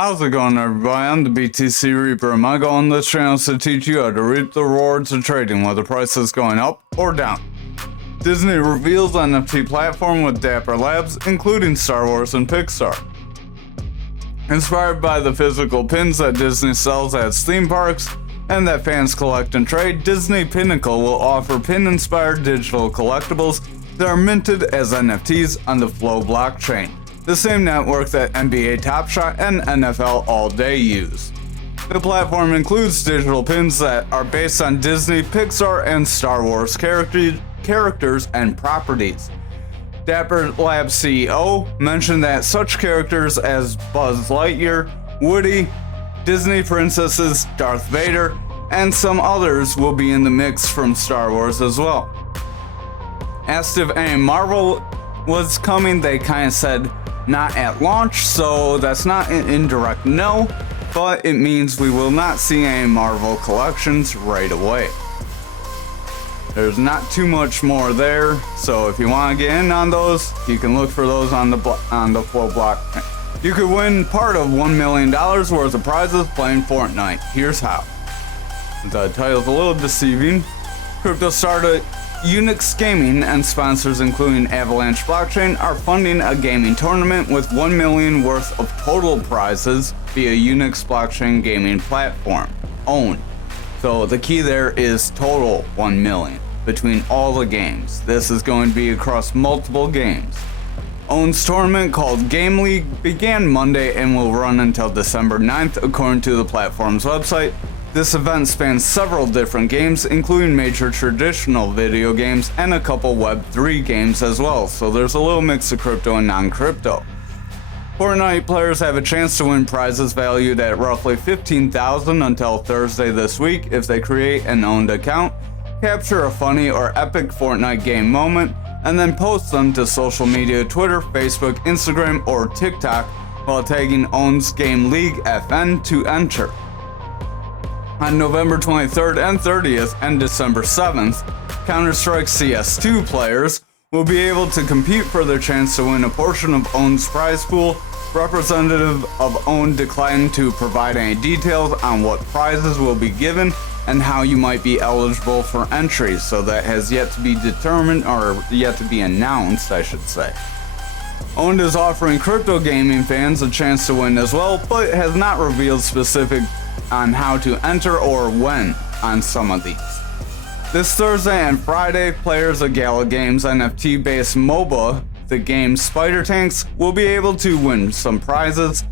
How's it going, everybody? I'm the BTC Reaper, and my goal on this channel is to teach you how to reap the rewards of trading, whether price is going up or down. Disney reveals NFT platform with Dapper Labs, including Star Wars and Pixar. Inspired by the physical pins that Disney sells at theme parks and that fans collect and trade, Disney Pinnacle will offer pin-inspired digital collectibles that are minted as NFTs on the Flow blockchain, the same network that NBA Top Shot and NFL All Day use. The platform includes digital pins that are based on Disney, Pixar, and Star Wars characters and properties. Dapper Labs CEO mentioned that such characters as Buzz Lightyear, Woody, Disney princesses, Darth Vader, and some others will be in the mix from Star Wars as well. Asked if any Marvel was coming, they kind of said not at launch, so that's not an indirect no, but it means we will not see any Marvel collections right away. There's not too much more there, so if you want to get in on those, you can look for those on the Flow block. You could win part of $1 million worth of prizes playing Fortnite. Here's how. The title's a little deceiving. Crypto startup Unix Gaming and sponsors including Avalanche Blockchain are funding a gaming tournament with $1 million worth of total prizes via Unix Blockchain gaming platform, owned. So the key there is total 1 million between all the games. This is going to be across multiple games. OWN's tournament called Game League began Monday and will run until December 9th according to the platform's website. This event spans several different games, including major traditional video games and a couple Web3 games as well, so there's a little mix of crypto and non-crypto. Fortnite players have a chance to win prizes valued at roughly $15,000 until Thursday this week if they create an owned account, capture a funny or epic Fortnite game moment, and then post them to social media Twitter, Facebook, Instagram, or TikTok while tagging OWN's Game League FN to enter. On November 23rd and 30th and December 7th, Counter-Strike CS2 players will be able to compete for their chance to win a portion of OWN's prize pool. Representative of OWN declined to provide any details on what prizes will be given and how you might be eligible for entry, so that has yet to be determined, or yet to be announced, I should say. OWN is offering crypto gaming fans a chance to win as well, but has not revealed specific on how to enter or when on some of these. This Thursday and Friday, players of Gala Games NFT-based MOBA, the game Spider Tanks, will be able to win some prizes.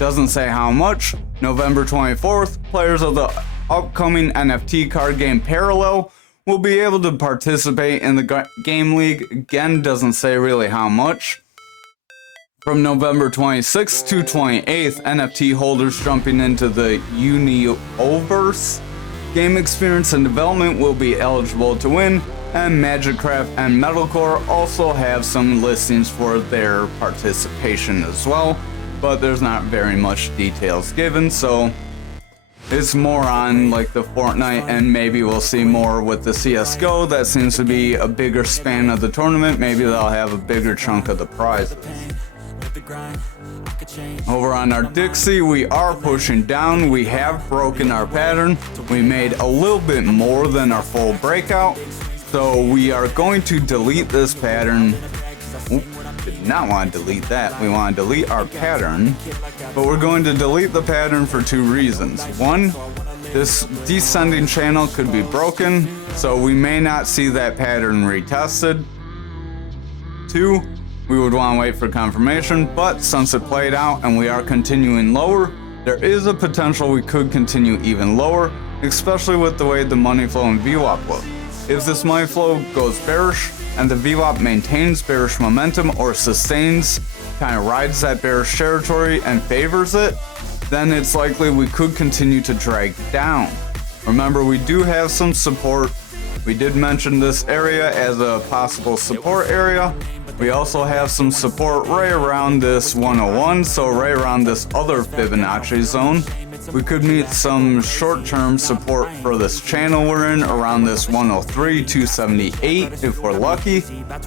Doesn't say how much. November 24th, players of the upcoming NFT card game Parallel will be able to participate in the Game League. Again, doesn't say really how much. From November 26th to 28th, NFT holders jumping into the Unioverse game experience and development will be eligible to win, and Magicraft and Metalcore also have some listings for their participation as well, but there's not very much details given, so it's more on like the Fortnite, and maybe we'll see more with the CSGO. That seems to be a bigger span of the tournament. Maybe they'll have a bigger chunk of the prize. Over on our Dixie, we are pushing down. We have broken our pattern. We made a little bit more than our full breakout, so we are going to delete this pattern. Did not want to delete that. We want to delete our pattern, but we're going to delete the pattern for two reasons. One, this descending channel could be broken, so we may not see that pattern retested. Two, we would want to wait for confirmation, but since it played out and we are continuing lower, there is a potential we could continue even lower, especially with the way the money flow and VWAP look. If this money flow goes bearish and the VWAP maintains bearish momentum or sustains, kind of rides that bearish territory and favors it, then it's likely we could continue to drag down. Remember, we do have some support. We did mention this area as a possible support area. We also have some support right around this 101, so right around this other Fibonacci zone. We could meet some short-term support for this channel we're in around this 103.278 if we're lucky,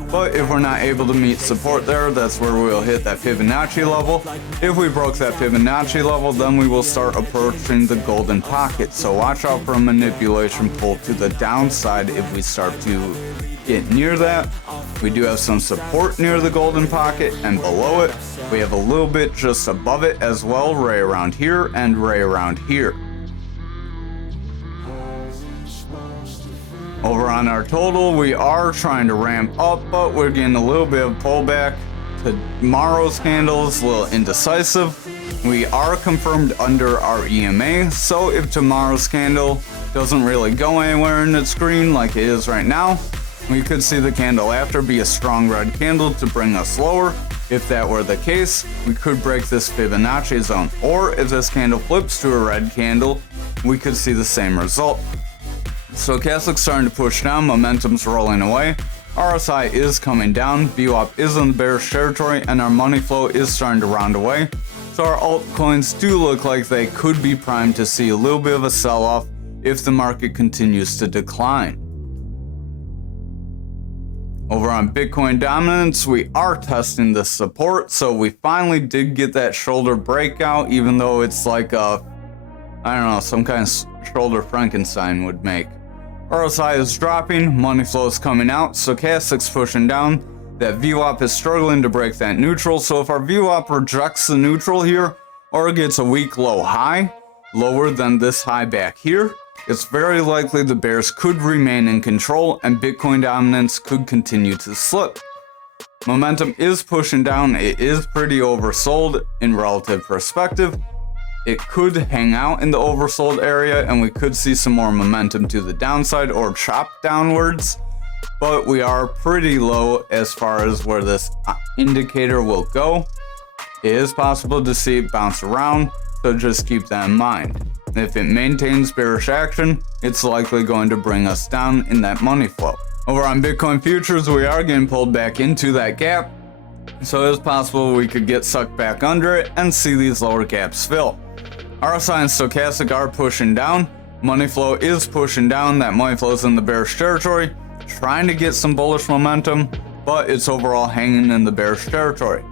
but if we're not able to meet support there, that's where we'll hit that Fibonacci level. If we broke that Fibonacci level, then we will start approaching the golden pocket, so watch out for a manipulation pull to the downside if we start to get near that. We do have some support near the golden pocket, and below it we have a little bit just above it as well, right around here and right around here. Over on our total, we are trying to ramp up, but we're getting a little bit of pullback. Tomorrow's candle is a little indecisive. We are confirmed under our EMA, so if tomorrow's candle doesn't really go anywhere in its green like it is right now, we could see the candle after be a strong red candle to bring us lower. If that were the case, we could break this Fibonacci zone, or if this candle flips to a red candle, we could see the same result. Stochastic's starting to push down, momentum's rolling away, RSI is coming down, VWAP is in the bearish territory, and our money flow is starting to round away. So our altcoins do look like they could be primed to see a little bit of a sell-off if the market continues to decline. Over on Bitcoin dominance, we are testing the support, so we finally did get that shoulder breakout, even though it's like a, I don't know, some kind of shoulder Frankenstein would make. RSI is dropping, money flow is coming out, Stochastic's pushing down, that VWAP is struggling to break that neutral, so if our VWAP rejects the neutral here, or gets a weak low high, lower than this high back here, it's very likely the bears could remain in control and Bitcoin dominance could continue to slip. Momentum is pushing down, it is pretty oversold in relative perspective. It could hang out in the oversold area and we could see some more momentum to the downside or chop downwards, but we are pretty low as far as where this indicator will go. It is possible to see it bounce around, so just keep that in mind. If it maintains bearish action, it's likely going to bring us down in that money flow. Over on Bitcoin futures, we are getting pulled back into that gap, so it's possible we could get sucked back under it and see these lower gaps fill. RSI and Stochastic are pushing down, money flow is pushing down, that money flow is in the bearish territory, trying to get some bullish momentum, but it's overall hanging in the bearish territory.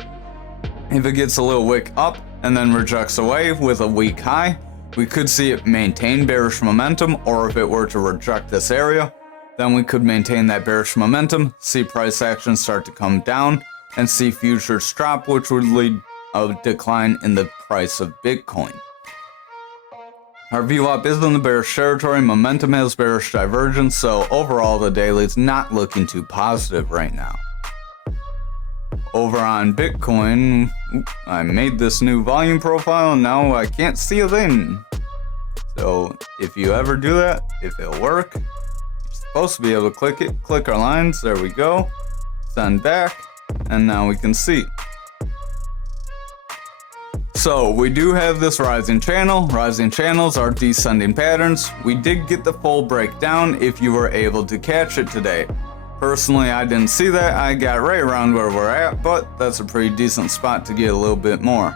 If it gets a little wick up and then rejects away with a weak high, we could see it maintain bearish momentum, or if it were to reject this area, then we could maintain that bearish momentum, see price action start to come down, and see futures drop, which would lead a decline in the price of Bitcoin. Our VWAP is in the bearish territory, momentum has bearish divergence, so overall the daily is not looking too positive right now. Over on Bitcoin, I made this new volume profile and now I can't see a thing. So if you ever do that, if it'll work, you're supposed to be able to click it, click our lines, there we go, send back, and now we can see. So we do have this rising channel. Rising channels are descending patterns. We did get the full breakdown if you were able to catch it today. Personally, I didn't see that. I got right around where we're at, but that's a pretty decent spot to get a little bit more.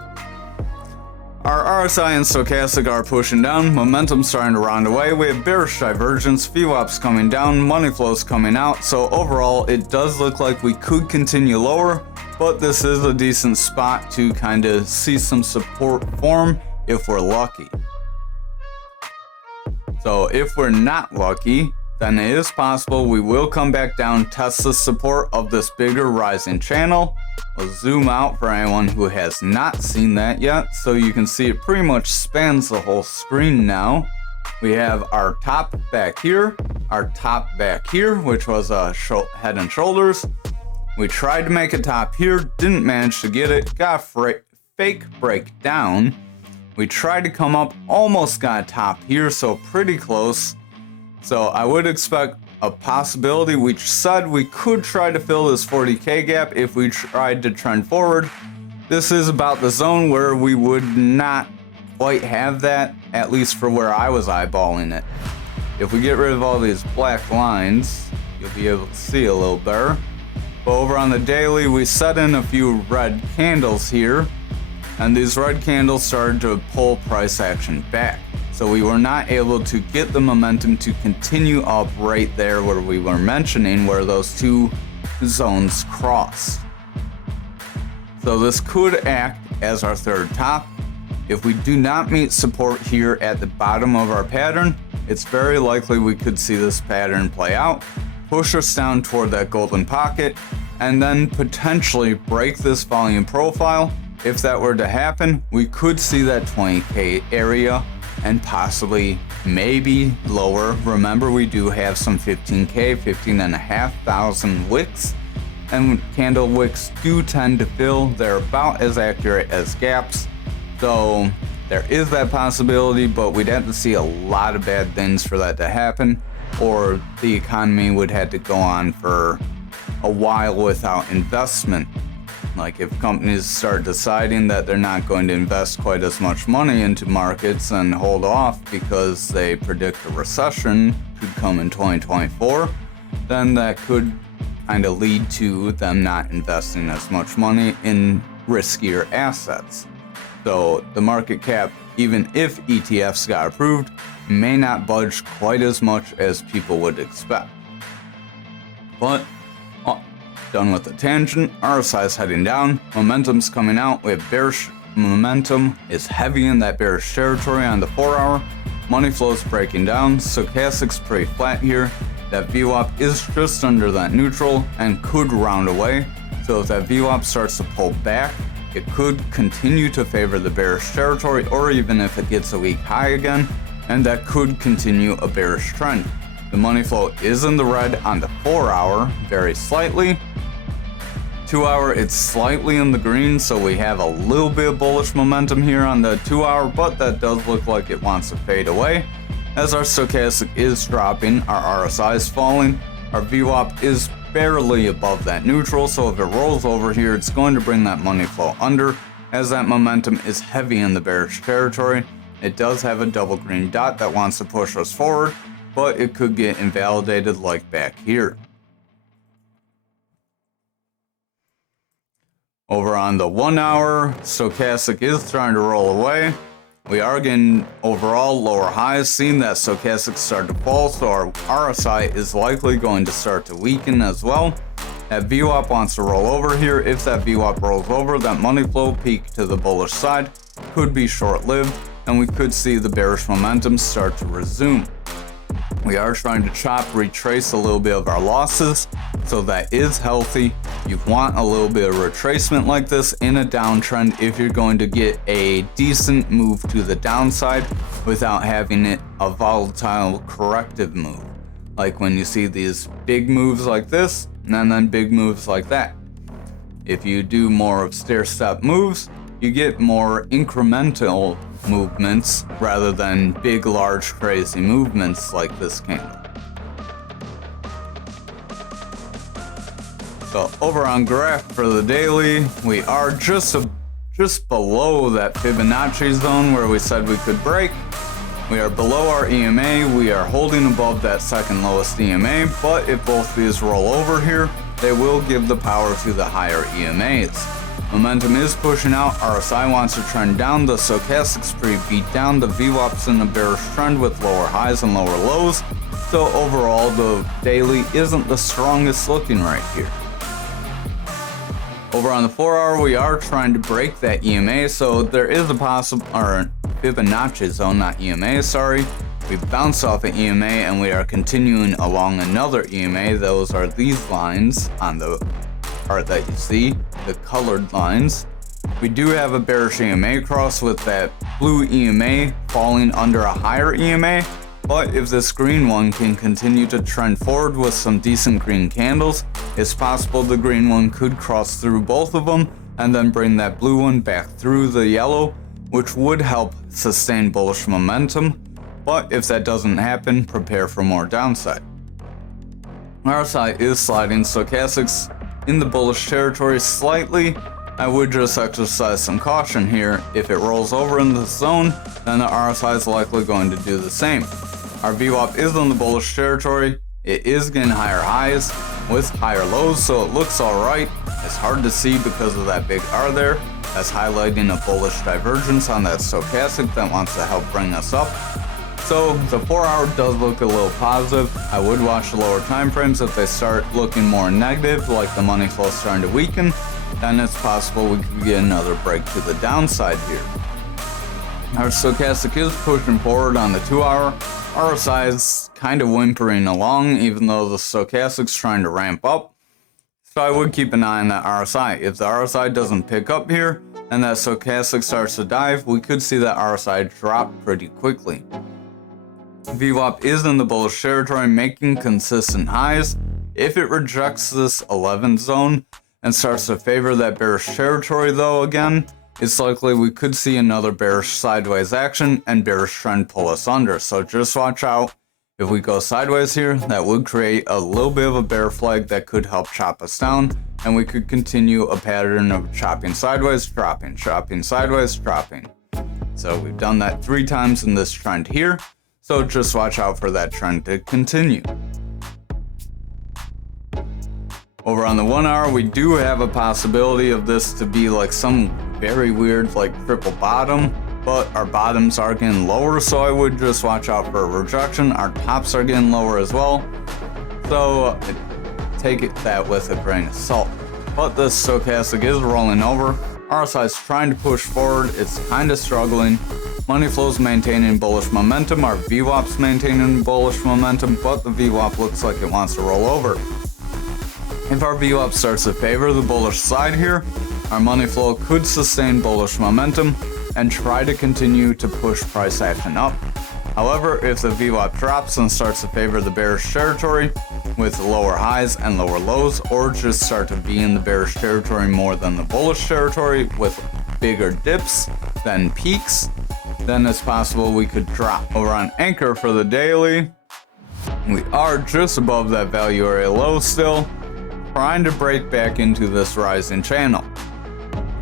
Our RSI and Stochastic are pushing down, momentum starting to round away, we have bearish divergence, VWAP's coming down, money flow's coming out, so overall it does look like we could continue lower, but this is a decent spot to kind of see some support form if we're lucky. So if we're not lucky, then it is possible we will come back down, test the support of this bigger rising channel. I'll zoom out for anyone who has not seen that yet, so you can see it pretty much spans the whole screen now. We have our top back here, our top back here, which was a head and shoulders. We tried to make a top here, didn't manage to get it, got a fake breakdown. We tried to come up, almost got a top here, so pretty close. So I would expect a possibility. We said we could try to fill this 40K gap if we tried to trend forward. This is about the zone where we would not quite have that, at least for where I was eyeballing it. If we get rid of all these black lines, you'll be able to see a little better. But over on the daily, we set in a few red candles here. and these red candles started to pull price action back. So we were not able to get the momentum to continue up right there where we were mentioning where those two zones crossed. So this could act as our third top. If we do not meet support here at the bottom of our pattern, it's very likely we could see this pattern play out, push us down toward that golden pocket, and then potentially break this volume profile. If that were to happen, we could see that 20K area and possibly maybe lower. Remember, we do have some 15K, 15,500 wicks, and candle wicks do tend to fill. They're about as accurate as gaps. So there is that possibility, but we'd have to see a lot of bad things for that to happen, or the economy would have to go on for a while without investment. Like if companies start deciding that they're not going to invest quite as much money into markets and hold off because they predict a recession could come in 2024, then that could kind of lead to them not investing as much money in riskier assets. So the market cap, even if ETFs got approved, may not budge quite as much as people would expect. But done with the tangent, RSI is heading down, momentum's coming out, we have bearish momentum, is heavy in that bearish territory on the 4 hour, money flow's breaking down, stochastic's pretty flat here, that VWAP is just under that neutral and could round away, so if that VWAP starts to pull back, it could continue to favor the bearish territory, or even if it gets a weak high again, and that could continue a bearish trend. The money flow is in the red on the 4 hour, very slightly. 2 hour, it's slightly in the green, so we have a little bit of bullish momentum here on the 2 hour, but that does look like it wants to fade away. As our stochastic is dropping, our RSI is falling, our VWAP is barely above that neutral, so if it rolls over here, it's going to bring that money flow under, as that momentum is heavy in the bearish territory. It does have a double green dot that wants to push us forward, but it could get invalidated like back here. Over on the 1 hour, stochastic is trying to roll away. We are getting overall lower highs, seeing that stochastic start to fall, so our RSI is likely going to start to weaken as well. That VWAP wants to roll over here. If that VWAP rolls over, that money flow peak to the bullish side could be short-lived, and we could see the bearish momentum start to resume. We are trying to retrace a little bit of our losses, so that is healthy. You want a little bit of retracement like this in a downtrend if you're going to get a decent move to the downside without having it a volatile corrective move. Like when you see these big moves like this, and then big moves like that. If you do more of stair-step moves, you get more incremental movements rather than big, large, crazy movements like this candle. So over on graph for the daily, we are just below that Fibonacci zone where we said we could break. We are below our EMA, we are holding above that second lowest EMA, but if both these roll over here, they will give the power to the higher EMAs. Momentum is pushing out, RSI wants to trend down, the stochastic's pretty beat down, the VWAP's in a bearish trend with lower highs and lower lows, so overall the daily isn't the strongest looking right here. Over on the 4 hour, we are trying to break that EMA, so there is a possible, or Fibonacci zone, not EMA, sorry. We bounced off an EMA and we are continuing along another EMA. Those are these lines on the part that you see, the colored lines. We do have a bearish EMA cross with that blue EMA falling under a higher EMA, but if this green one can continue to trend forward with some decent green candles, it's possible the green one could cross through both of them and then bring that blue one back through the yellow, which would help sustain bullish momentum. But if that doesn't happen, prepare for more downside. RSI is sliding, stochastics in the bullish territory slightly. I would just exercise some caution here. If it rolls over in the zone, then the RSI is likely going to do the same. Our VWAP is in the bullish territory. It is getting higher highs with higher lows, so it looks alright. It's hard to see because of that big R there, That's highlighting a bullish divergence on that stochastic that wants to help bring us up. So the 4 hour does look a little positive. I would watch the lower time frames. If they start looking more negative, like the money flow starting to weaken, then it's possible we could get another break to the downside here. Our stochastic is pushing forward on the 2 hour. RSI is kind of whimpering along, even though the stochastic's trying to ramp up. So I would keep an eye on that RSI. If the RSI doesn't pick up here and that stochastic starts to dive, we could see that RSI drop pretty quickly. VWAP is in the bullish territory, making consistent highs. If it rejects this 11 zone and starts to favor that bearish territory though again, it's likely we could see another bearish sideways action and bearish trend pull us under. So just watch out. If we go sideways here, that would create a little bit of a bear flag that could help chop us down, and we could continue a pattern of chopping sideways, dropping, chopping sideways, dropping. So we've done that 3 times in this trend here. So just watch out for that trend to continue. Over on the 1 hour, we do have a possibility of this to be like some very weird like triple bottom, but our bottoms are getting lower, so I would just watch out for a rejection. Our tops are getting lower as well, so take that with a grain of salt. But the stochastic is rolling over. RSI is trying to push forward. It's kind of struggling. Money flow's maintaining bullish momentum. Our VWAP's maintaining bullish momentum, but the VWAP looks like it wants to roll over. If our VWAP starts to favor the bullish side here, our money flow could sustain bullish momentum and try to continue to push price action up. However, if the VWAP drops and starts to favor the bearish territory with lower highs and lower lows, or just start to be in the bearish territory more than the bullish territory with bigger dips than peaks, then it's possible we could drop. Over on Anchor for the daily, we are just above that value area low still, trying to break back into this rising channel.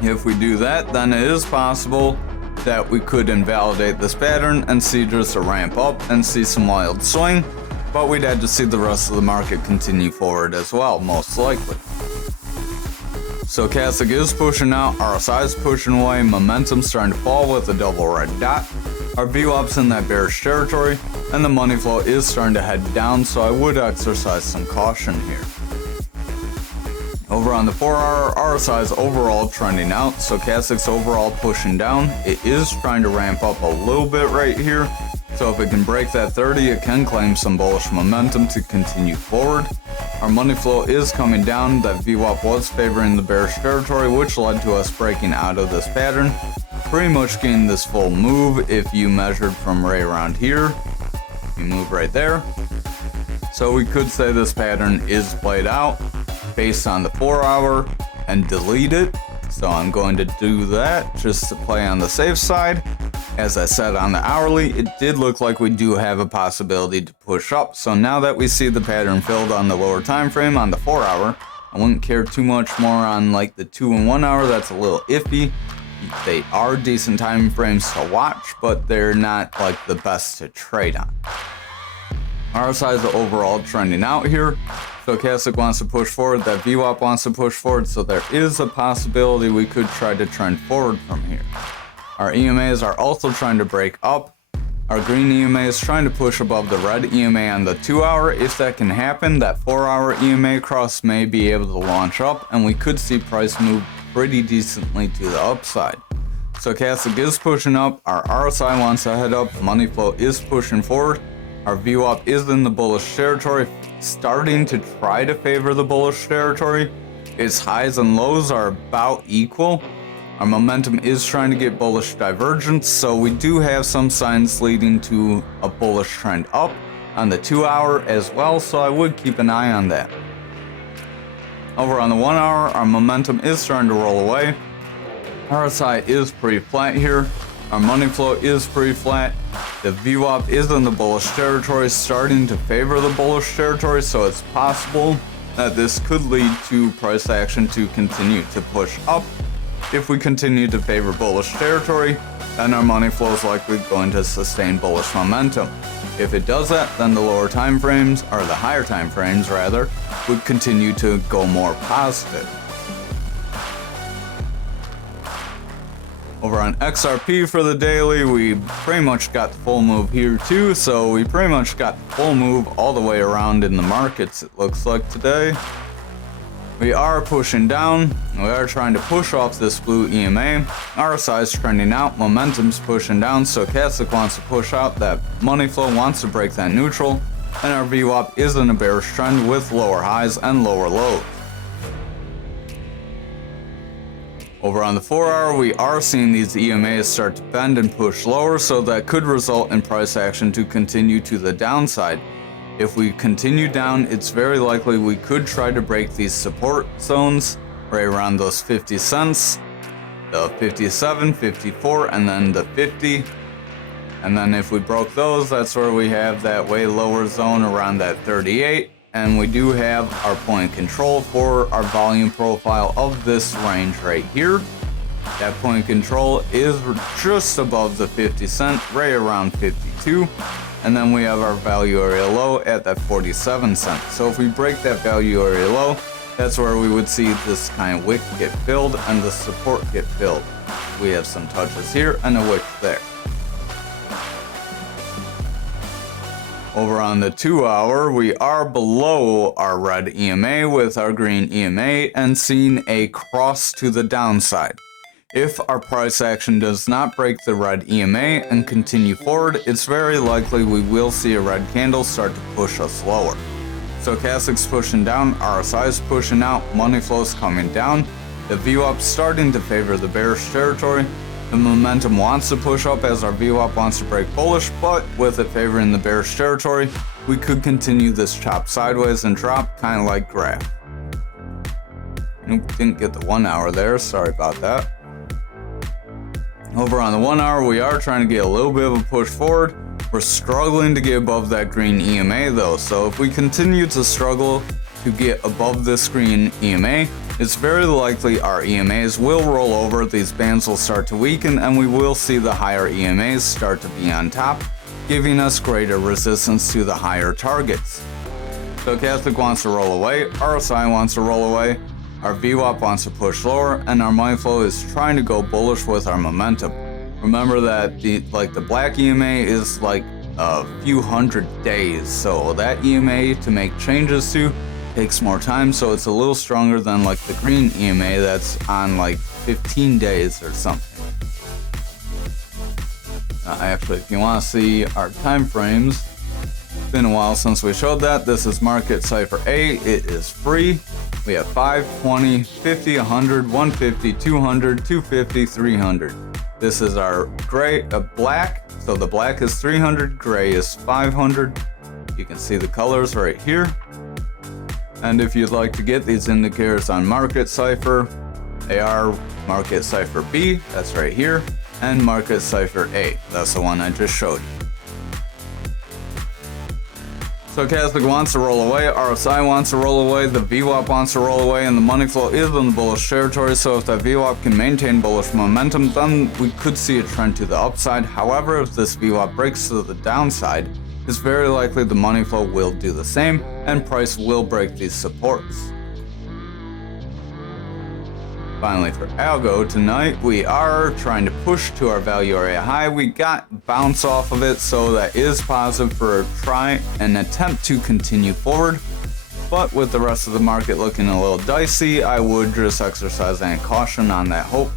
If we do that, then it is possible that we could invalidate this pattern and see just a ramp up and see some wild swing, but we'd have to see the rest of the market continue forward as well, most likely. Stochastic is pushing out, RSI is pushing away, momentum starting to fall with a double red dot. Our VWAP's in that bearish territory, and the money flow is starting to head down, so I would exercise some caution here. Over on the 4 hour, RSI is overall trending out, stochastic's overall pushing down. It is trying to ramp up a little bit right here, so if it can break that 30, it can claim some bullish momentum to continue forward. Our money flow is coming down. That VWAP was favoring the bearish territory, which led to us breaking out of this pattern, pretty much getting this full move if you measured from right around here. You move right there. So we could say this pattern is played out based on the 4 hour and delete it. So I'm going to do that just to play on the safe side. As I said on the hourly, it did look like we do have a possibility to push up. So now that we see the pattern filled on the lower time frame on the 4 hour, I wouldn't care too much more on like the 2 and 1 hour. That's a little iffy. They are decent time frames to watch, but they're not like the best to trade on. RSI is overall trending out here. Stochastic wants to push forward, that VWAP wants to push forward, so there is a possibility we could try to trend forward from here. Our EMAs are also trying to break up. Our green EMA is trying to push above the red EMA on the 2 hour. If that can happen, that 4 hour EMA cross may be able to launch up, and we could see price move pretty decently to the upside. Stochastic is pushing up, our RSI wants to head up, money flow is pushing forward. Our VWAP is in the bullish territory, starting to try to favor the bullish territory. Its highs and lows are about equal. Our momentum is trying to get bullish divergence, so we do have some signs leading to a bullish trend up on the 2 hour as well, so I would keep an eye on that. Over on the 1 hour, our momentum is starting to roll away. RSI is pretty flat here. Our money flow is pretty flat. The VWAP is in the bullish territory, starting to favor the bullish territory, so it's possible that this could lead to price action to continue to push up. If we continue to favor bullish territory, then our money flow is likely going to sustain bullish momentum. If it does that, then the lower time frames, or the higher time frames rather, would continue to go more positive. Over on XRP for the daily, we pretty much got the full move here too, so we pretty much got the full move all the way around in the markets, it looks like today. We are pushing down, we are trying to push off this blue EMA, RSI is trending out, momentum's pushing down, stochastic wants to push out, that money flow wants to break that neutral, and our VWAP is in a bearish trend with lower highs and lower lows. Over on the 4-hour, we are seeing these EMAs start to bend and push lower, so that could result in price action to continue to the downside. If we continue down, it's very likely we could try to break these support zones right around those 50 cents, the 57, 54, and then the 50. And then if we broke those, that's where we have that way lower zone around that 38. And we do have our point control for our volume profile of this range right here. That point control is just above the 50 cent, right around 52. And then we have our value area low at that 47 cents. So if we break that value area low, that's where we would see this kind of wick get filled and the support get filled. We have some touches here and a wick there. Over on the 2-hour, we are below our red EMA with our green EMA and seeing a cross to the downside. If our price action does not break the red EMA and continue forward, it's very likely we will see a red candle start to push us lower. Stochastic's pushing down, RSI is pushing out, money flow's coming down, the VWAP starting to favor the bearish territory. The momentum wants to push up as our VWAP wants to break bullish, but with it favoring the bearish territory, we could continue this chop sideways and drop, kind of like graph. Nope, didn't get the 1-hour there, sorry about that. Over on the 1-hour, we are trying to get a little bit of a push forward. We're struggling to get above that green EMA though, so if we continue to struggle to get above this green EMA, it's very likely our EMAs will roll over, these bands will start to weaken, and we will see the higher EMAs start to be on top, giving us greater resistance to the higher targets. Stochastic wants to roll away, RSI wants to roll away, our VWAP wants to push lower, and our money flow is trying to go bullish with our momentum. Remember that the black EMA is like a few hundred days, so that EMA to make changes to takes more time, so it's a little stronger than like the green EMA that's on like 15 days or something. Actually, if you want to see our time frames, it's been a while since we showed that. This is Market Cipher A. It is free. We have 5, 20, 50, 100, 150, 200, 250, 300. This is our black. So the black is 300, gray is 500. You can see the colors right here. And if you'd like to get these indicators on Market Cipher, they are Market Cipher B, that's right here, and Market Cipher A, that's the one I just showed you. Stochastic wants to roll away, RSI wants to roll away, the VWAP wants to roll away, and the money flow is in the bullish territory, so if that VWAP can maintain bullish momentum, then we could see a trend to the upside. However, if this VWAP breaks to the downside, it's very likely the money flow will do the same, and price will break these supports. Finally, for algo tonight, we are trying to push to our value area high. We got bounce off of it, so that is positive for a try and attempt to continue forward. But with the rest of the market looking a little dicey, I would just exercise any caution on that hope.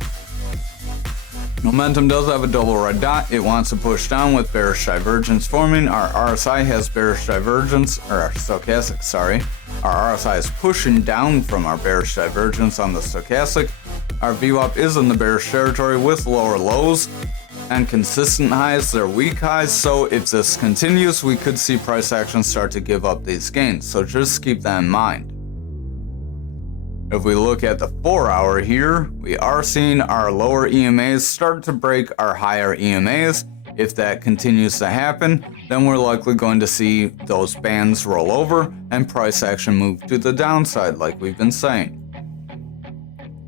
Momentum does have a double red dot. It wants to push down with bearish divergence forming. Our RSI has bearish divergence, or our stochastic, sorry. Our RSI is pushing down from our bearish divergence on the stochastic. Our VWAP is in the bearish territory with lower lows and consistent highs. They're weak highs, so if this continues, we could see price action start to give up these gains. So just keep that in mind. If we look at the 4-hour here, we are seeing our lower EMAs start to break our higher EMAs. If that continues to happen, then we're likely going to see those bands roll over and price action move to the downside like we've been saying.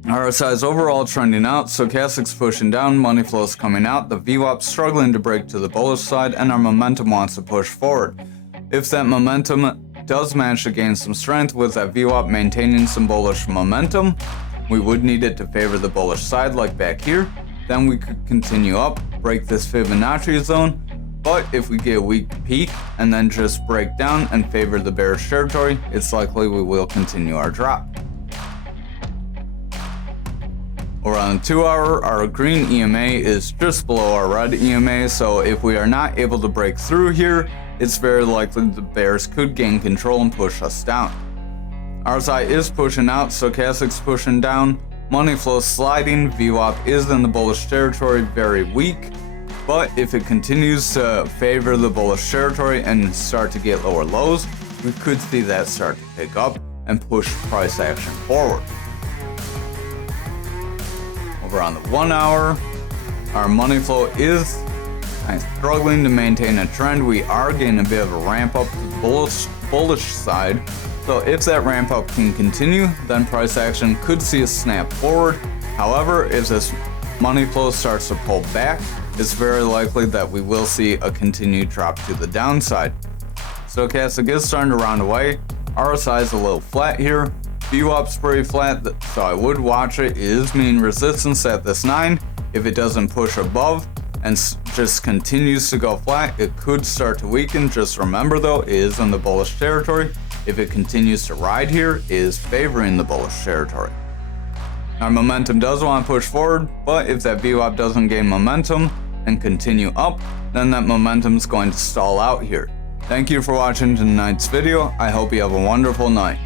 RSI is overall trending out, stochastic's pushing down, money flow's coming out, the VWAP struggling to break to the bullish side, and our momentum wants to push forward. If that momentum does manage to gain some strength with that VWAP maintaining some bullish momentum, we would need it to favor the bullish side like back here, then we could continue up, break this Fibonacci zone. But if we get a weak peak and then just break down and favor the bearish territory, it's likely we will continue our drop. Over on the 2 hour, our green EMA is just below our red EMA, so if we are not able to break through here, it's very likely the bears could gain control and push us down. RSI is pushing out, stochastic's pushing down, money flow sliding, VWAP is in the bullish territory, very weak. But if it continues to favor the bullish territory and start to get lower lows, we could see that start to pick up and push price action forward. Over on the 1 hour, our money flow is struggling to maintain a trend. We are getting a bit of a ramp up to the bullish side. So if that ramp up can continue, then price action could see a snap forward. However, if this money flow starts to pull back, it's very likely that we will see a continued drop to the downside. Stochastic is starting to round away. RSI is a little flat here. VWAP's pretty flat, so I would watch it. It is meeting resistance at this 9. If it doesn't push above and just continues to go flat, it could start to weaken. Just remember though, it is in the bullish territory. If it continues to ride here, it is favoring the bullish territory. Our momentum does want to push forward, but if that VWAP doesn't gain momentum and continue up, then that momentum is going to stall out here. Thank you for watching tonight's video. I hope you have a wonderful night.